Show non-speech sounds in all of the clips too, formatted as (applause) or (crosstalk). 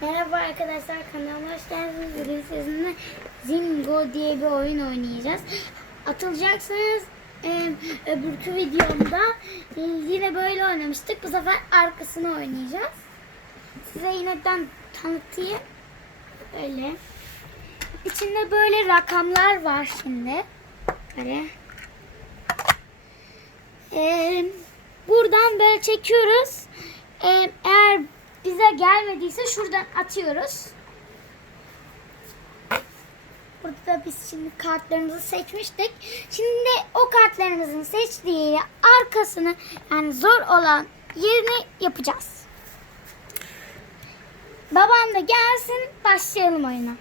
Merhaba arkadaşlar kanalıma hoş geldiniz. Bugün sizinle Zingo diye bir oyun oynayacağız. Atılacaksınız. Ee, öbürkü videomda e, yine böyle oynamıştık. Bu sefer arkasını oynayacağız. Size yineden tanıtayım. Öyle. İçinde böyle rakamlar var şimdi. Böyle. Ee, buradan böyle çekiyoruz. Ee, eğer bize gelmediyse şuradan atıyoruz. Burada da biz şimdi kartlarımızı seçmiştik. Şimdi o kartlarımızın seçtiği arkasını yani zor olan yerini yapacağız. Babam da gelsin başlayalım oyuna.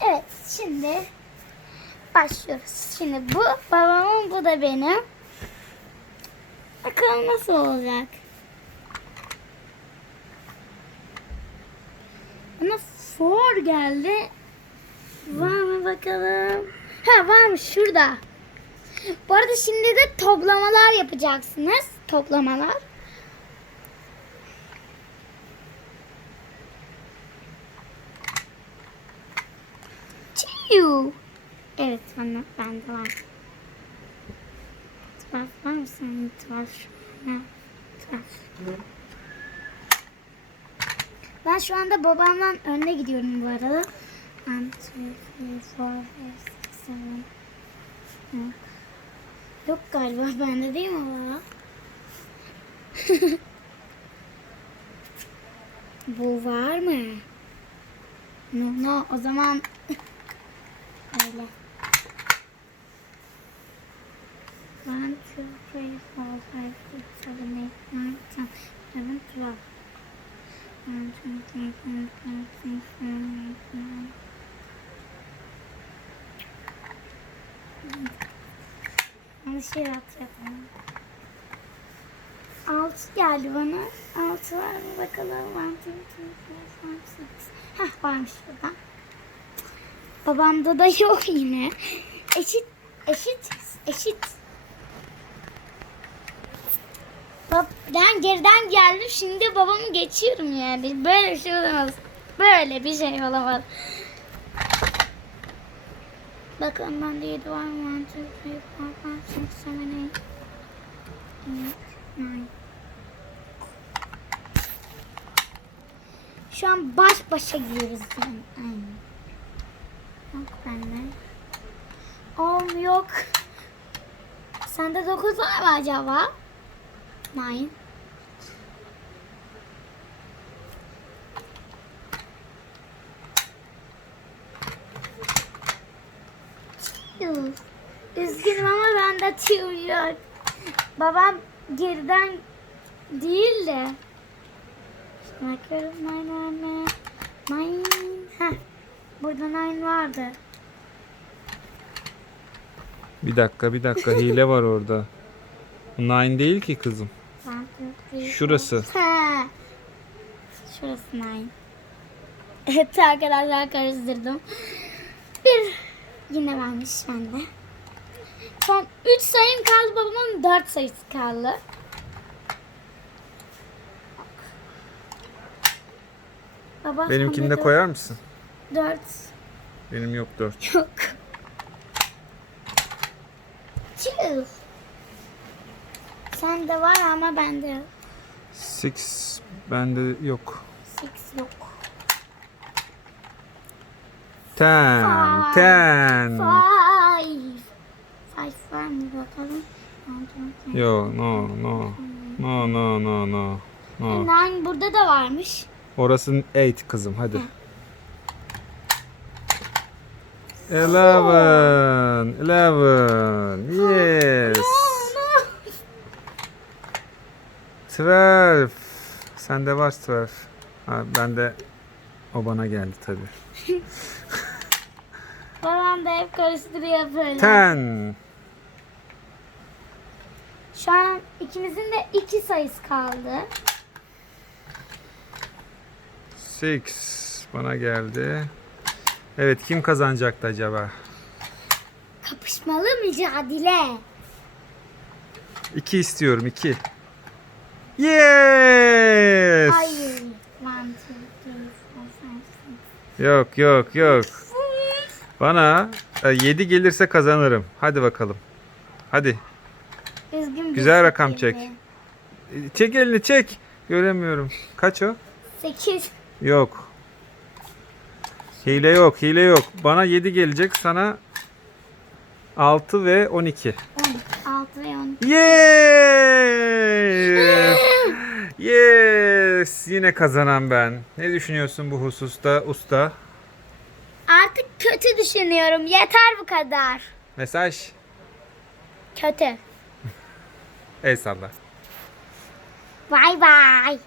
Evet şimdi başlıyoruz. Şimdi bu babamın bu da benim. Bakalım nasıl olacak. Bana for geldi. Var mı bakalım? Ha varmış şurada. Bu arada şimdi de toplamalar yapacaksınız. Toplamalar. Çiyu. Evet bana bende var. Tuhaf var mı senin tuhaf? Ha, tuhaf. Ben şu anda babamdan önde gidiyorum bu arada. Yok. Galiba (laughs) bende değil mi baba? (laughs) bu var mı? No, no. O zaman (laughs) öyle. One, two, three, four, five, six, seven, eight, nine, ten, eleven, twelve. Yanlış yere atıyordum. Altı geldi bana. Altı var mı bakalım. One, two, three, four, five, six. Heh varmış burada. Babamda da yok yine. Eşit, eşit, eşit. Ben geriden geldim. Şimdi babamı geçiyorum yani. Böyle bir şey olamaz. Böyle bir şey olamaz. Bakalım bende 7 var mı? 1, 2, 3, 4, 5, 6, 7, 8, 9. Şu an baş başa gidiyoruz yani. Aynen. Yok bende. On yok. Sende 9 var mı acaba? Nine. Yuh. Üzgünüm ama bende tüy yok. Babam geriden değil de. Şimdi bakıyorum var mı? Nine. Heh. Burada nine vardı. Bir dakika bir dakika hile var orada. (laughs) Nine değil ki kızım. Şurası. Ha. Şurası nine. Evet arkadaşlar karıştırdım. Bir yine varmış bende. Son 3 sayım kaldı babamın 4 sayısı kaldı. Baba Benimkini de koyar mısın? 4 Benim yok dört. yok. Chill. Sende var ama bende yok. Six bende yok. 6 yok. Ten. Five. Ten. Five. Five var mı bakalım? One, two, three. Yo no no. No no no no. No. Nine burada da varmış. Orası eight kızım hadi. Eleven. Eleven. Yes. Twelve. Sende var twelve. Ha, ben de o bana geldi tabii. (laughs) Babam da hep karıştırıyor böyle. Ten. Şu an ikimizin de iki sayısı kaldı. Six. Bana geldi. Evet kim kazanacaktı acaba? Kapışmalı mücadele. İki istiyorum iki. Yes. Hayır. Yok yok yok. Bana 7 gelirse kazanırım. Hadi bakalım. Hadi. Üzgün Güzel rakam çek. E, Çek elini çek. Göremiyorum. Kaç o? 8. Yok. Hile yok, hile yok. Bana 7 gelecek, sana 6 ve 12. 10. 6 ve 10. Yes! Yes! Yine kazanan ben. Ne düşünüyorsun bu hususta usta? Artık kötü düşünüyorum. Yeter bu kadar. Mesaj. Kötü. (laughs) El salla. Bay bay.